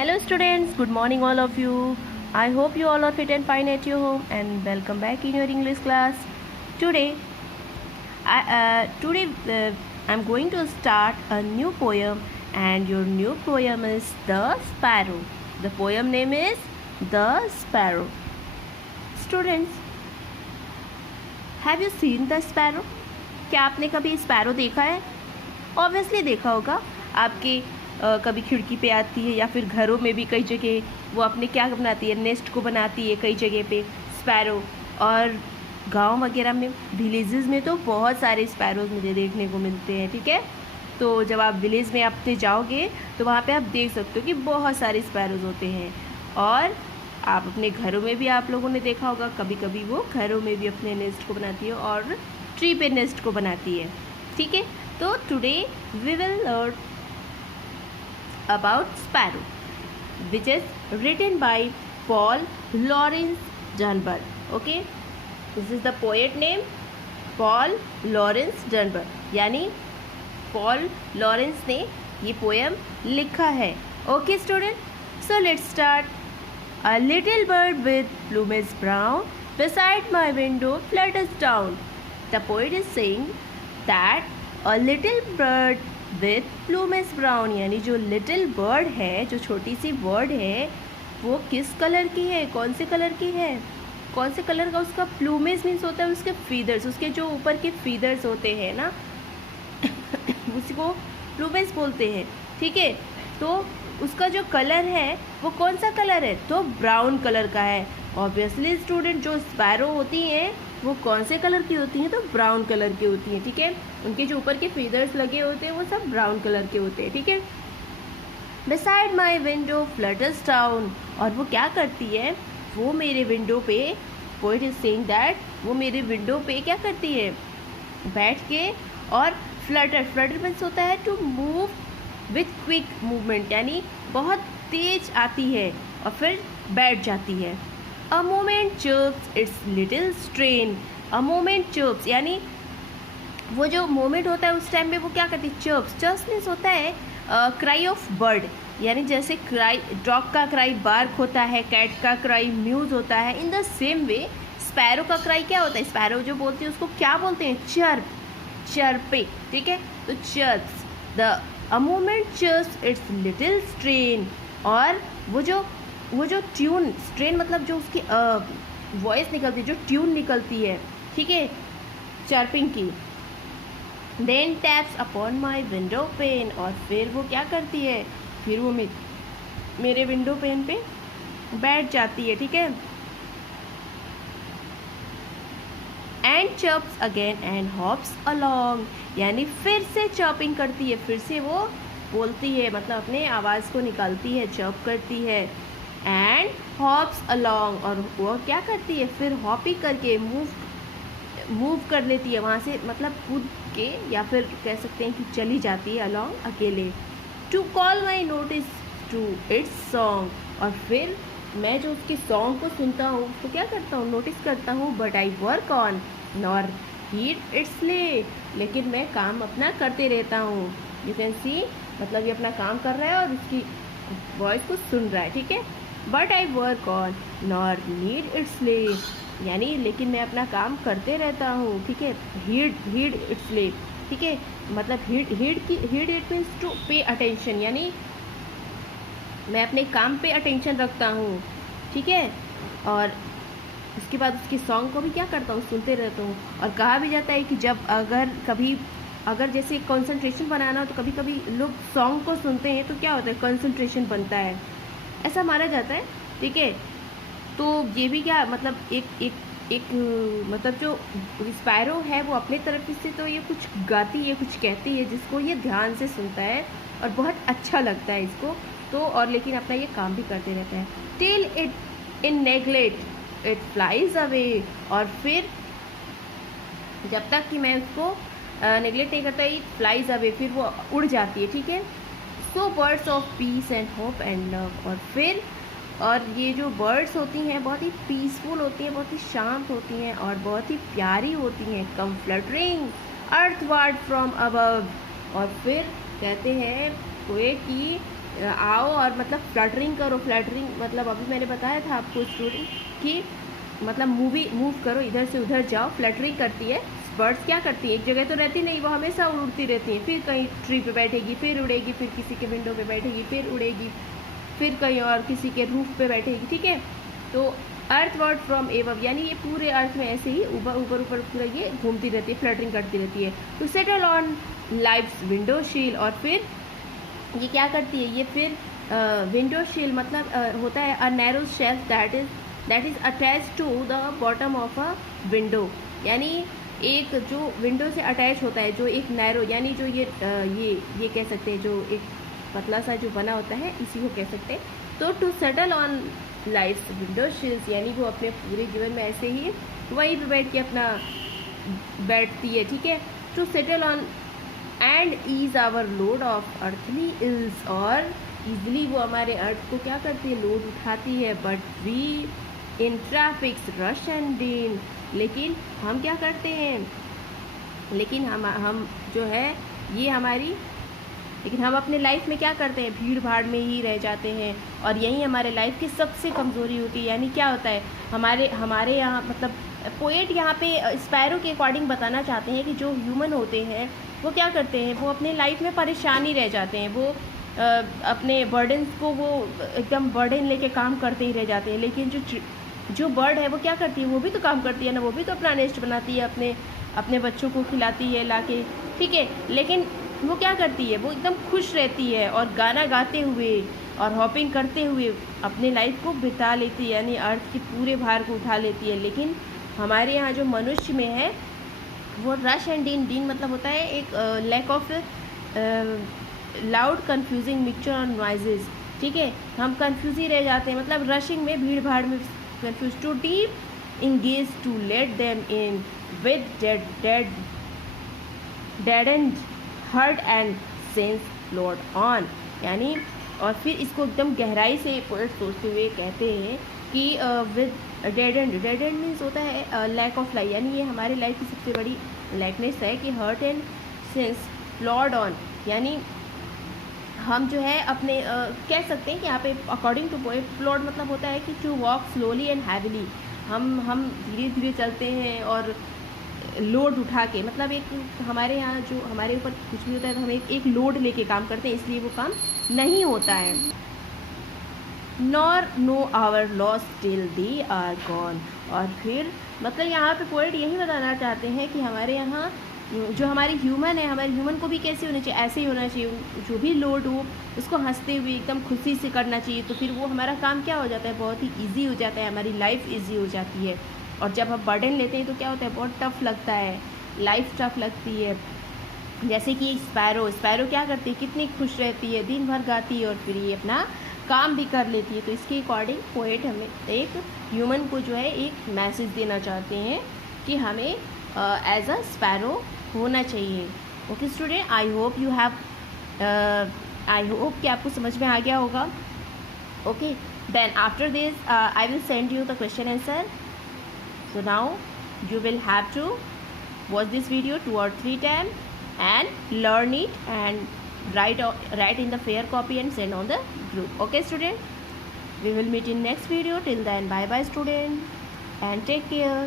Hello students, good morning all of you. I hope you all are fit and fine at your home and welcome back in your English class. Today, I'm going to start a new poem and your new poem is The Sparrow. The poem name is The Sparrow. Students, have you seen the sparrow? क्या आपने कभी sparrow देखा है? Obviously देखा होगा. आपके कभी खिड़की पे आती है या फिर घरों में भी कई जगह वो अपने क्या बनाती है, नेस्ट को बनाती है कई जगह पे स्पैरो. और गांव वगैरह में, विलेजेस में तो बहुत सारे स्पैरोज मुझे देखने को मिलते हैं. ठीक है, तो जब आप विलेज में अपने जाओगे तो वहाँ पे आप देख सकते हो कि बहुत सारे स्पैरोज होते हैं. और आप अपने घरों में भी आप लोगों ने देखा होगा, कभी कभी वो घरों में भी अपने नेस्ट को बनाती है और ट्री पे नेस्ट को बनाती है. ठीक है, तो today we will learn about Sparrow, which is written by Paul Laurence Dunbar. Okay, this is the poet name Paul Laurence Dunbar. यानी Paul Laurence ने ये poem लिखा है. Okay student, so let's start. A little bird with plumage brown beside my window flutters down. The poet is saying that a little bird with plumage brown, यानी जो little bird है, जो छोटी सी bird है, वो किस कलर की है, कौन से कलर की है, कौन से कलर का उसका प्लूमेज मीन्स होता है उसके फीदर्स, उसके जो ऊपर के फीदर्स होते हैं ना उसी को प्लूमेज बोलते हैं. ठीक है, तो उसका जो कलर है वो कौन सा कलर है, तो ब्राउन कलर का है. ऑब्वियसली स्टूडेंट, जो स्पैरो होती हैं वो कौन से कलर की होती हैं, तो ब्राउन कलर की होती हैं. ठीक है, उनके जो ऊपर के फीदर्स लगे होते हैं वो सब ब्राउन कलर के होते हैं. ठीक है, बिसाइड माई विंडो फ्लटर्स डाउन, और वो क्या करती है, वो मेरे विंडो पे, पोएट इज सेइंग दैट वो मेरे विंडो पे क्या करती है, बैठ के और फ्लटर मीन्स होता है to move with quick movement, यानी बहुत तेज आती है और फिर बैठ जाती है. A moment chirps it's little strain. A moment chirps यानी वो जो मोमेंट होता है उस टाइम में वो क्या करती है, चर्प्स मीन्स होता है क्राई ऑफ बर्ड, यानी जैसे क्राई, डॉग का क्राई बार्क होता है, कैट का क्राई म्यूज होता है. In the same way sparrow का क्राई क्या होता है, स्पैरो जो बोलती है उसको क्या बोलते हैं, चर्पिंग. ठीक है, तो chirps the a moment chirps it's little strain. और वो जो ट्यून, स्ट्रेन मतलब जो उसकी वॉइस निकलती है, जो ट्यून निकलती है, ठीक है, चर्पिंग की. Then taps upon my window pane, और फिर वो क्या करती है, फिर वो मेरे विंडो पेन पे बैठ जाती है. ठीक है, and chirps again and hops along, यानी फिर से चर्पिंग करती है, फिर से वो बोलती है, मतलब अपने आवाज़ को निकालती है, चर्प करती है. एंड हॉप्स अलॉन्ग, और वो क्या करती है, फिर हॉपिंग करके मूव कर लेती है वहाँ से, मतलब कूद के, या फिर कह सकते हैं कि चली जाती है अलॉन्ग अकेले. To call my notice to its song, और फिर मैं जो उसके सॉन्ग को सुनता हूँ तो क्या करता हूँ, नोटिस करता हूँ. But I work on nor heed its lay, लेकिन मैं काम अपना करते रहता हूँ. यू कैन सी, मतलब ये अपना काम कर रहा है और उसकी वॉइस को सुन रहा है. ठीक है, but I work on nor need it's ले, यानी लेकिन मैं अपना काम करते रहता हूँ. ठीक है, हीड इट्स ले. ठीक है, मतलब heed it means to pay attention, यानी मैं अपने काम पे अटेंशन रखता हूँ. ठीक है, और उसके बाद उसके सॉन्ग को भी क्या करता हूँ, सुनते रहता हूँ. और कहा भी जाता है कि जब अगर जैसे कंसंट्रेशन बनाना हो तो कभी कभी लोग सॉन्ग को सुनते हैं तो क्या होता है, कंसंट्रेशन बनता है, ऐसा माना जाता है. ठीक है, तो ये भी क्या मतलब एक मतलब जो स्पैरो है वो अपने तरफ से तो ये कुछ गाती है, कुछ कहती है, जिसको ये ध्यान से सुनता है और बहुत अच्छा लगता है इसको, तो और लेकिन अपना ये काम भी करते रहता है. Till it in neglect it flies away, और फिर जब तक कि मैं उसको नेग्लेक्ट नहीं करता, इट फ्लाइज अवे, फिर वो उड़ जाती है. ठीक है, so birds of peace and hope and love, और फिर और ये जो बर्ड्स होती हैं बहुत ही पीसफुल होती हैं, बहुत ही शांत होती हैं और बहुत ही प्यारी होती हैं. कम फ्लटरिंग अर्थवर्ड फ्रॉम अबव, और फिर कहते हैं पोएट की आओ और मतलब फ्लटरिंग करो। फ्लटरिंग मतलब अभी मैंने बताया था आपको स्टूडेंट कि मतलब मूव करो, इधर से उधर जाओ। फ्लटरिंग करती है बर्ड्स, क्या करती है एक जगह तो रहती नहीं, वो हमेशा उड़ती रहती हैं। फिर कहीं ट्री पे बैठेगी, फिर उड़ेगी, फिर किसी के विंडो पे बैठेगी, फिर उड़ेगी, फिर कहीं और किसी के रूफ पे बैठेगी, ठीक है। तो अर्थवर्ड फ्रॉम एबव, यानी ये पूरे अर्थ में ऐसे ही ऊपर ऊपर ऊपर पूरा ये घूमती रहती है, फ्लटरिंग करती रहती है। To settle on life's window sill, और फिर ये क्या करती है, ये फिर विंडो शील मतलब होता है a narrow shelf that is attach to the bottom of a window, यानी एक जो विंडो से अटैच होता है, जो एक नैरो, यानी जो ये कह सकते हैं, जो एक पतला सा जो बना होता है, इसी को कह सकते हैं। तो to settle on life's window sills, यानी वो अपने पूरे जीवन में ऐसे ही वहीं पे बैठ के अपना बैठती है, ठीक है। To settle on and ease our load of earthly ills, और ईजिली वो हमारे अर्थ को क्या करती है, लोड उठाती है। But we in traffic's rush and din, लेकिन हम क्या करते हैं, लेकिन हम जो है ये हमारी, लेकिन हम अपने लाइफ में क्या करते हैं, भीड़ भाड़ में ही रह जाते हैं, और यही हमारे लाइफ की सबसे कमज़ोरी होती है। यानी क्या होता है, हमारे यहाँ मतलब पोएट यहाँ पे स्पैरो के अकॉर्डिंग बताना चाहते हैं कि जो ह्यूमन होते हैं वो क्या करते हैं, वो अपने लाइफ में परेशान ही रह जाते हैं। वो अपने बर्डन्स को वो एकदम बर्डन लेके काम करते ही रह जाते हैं। लेकिन जो बर्ड है वो क्या करती है, वो भी तो काम करती है ना, वो भी तो अपना नेस्ट बनाती है, अपने बच्चों को खिलाती है लाके, ठीक है। लेकिन वो क्या करती है, वो एकदम खुश रहती है और गाना गाते हुए और हॉपिंग करते हुए अपने लाइफ को बिता लेती है, यानी अर्थ के पूरे भार को उठा लेती है। लेकिन हमारे यहाँ जो मनुष्य में है वो रश एंड डीन मतलब होता है एक lack of loud confusing mixture और नॉइजेज, ठीक है। हम कन्फ्यूज ही रह जाते हैं, मतलब रशिंग में, भीड़ भाड़ में confuse. Too deep engage to let them in with dead and hurt and sense flowed on, यानी और फिर इसको एकदम गहराई से पोएट सोचते हुए कहते हैं कि विद डेड एंड मीन्स होता है लैक ऑफ लाइफ, यानी ये हमारे लाइफ की सबसे बड़ी लैकनेस है कि hurt and sense flowed on, यानी हम जो है अपने कह सकते हैं कि यहाँ पे अकॉर्डिंग टू पोएट फ्लॉड मतलब होता है कि to walk slowly and heavily, हम धीरे धीरे चलते हैं और लोड उठा के, मतलब एक हमारे यहाँ जो हमारे ऊपर कुछ भी होता है तो हम एक लोड लेके काम करते हैं, इसलिए वो काम नहीं होता है। Nor no hour lost till they are gone, और फिर मतलब यहाँ पे पोएट यही बताना चाहते हैं कि हमारे यहाँ जो हमारी ह्यूमन है, हमारे ह्यूमन को भी कैसे होना चाहिए, ऐसे ही होना चाहिए। जो भी लोड हो उसको हंसते हुए एकदम खुशी से करना चाहिए, तो फिर वो हमारा काम क्या हो जाता है, बहुत ही ईजी हो जाता है, हमारी लाइफ ईजी हो जाती है। और जब हम बर्डन लेते हैं तो क्या होता है, बहुत टफ लगता है, लाइफ टफ लगती है। जैसे कि स्पैरो क्या करती है, कितनी खुश रहती है, दिन भर गाती है और फिर ये अपना काम भी कर लेती है। तो इसके अकॉर्डिंग पोएट हमें एक ह्यूमन को जो है एक मैसेज देना चाहते हैं कि हमें एज अ स्पैरो होना चाहिए। ओके स्टूडेंट, आई होप कि आपको समझ में आ गया होगा। Okay, then after this I will send you the question answer. So now you will have to watch this video 2 or 3 times and learn it and write in the fair copy and send on the group. Okay student, we will meet in next video. Till then, bye bye student and take care.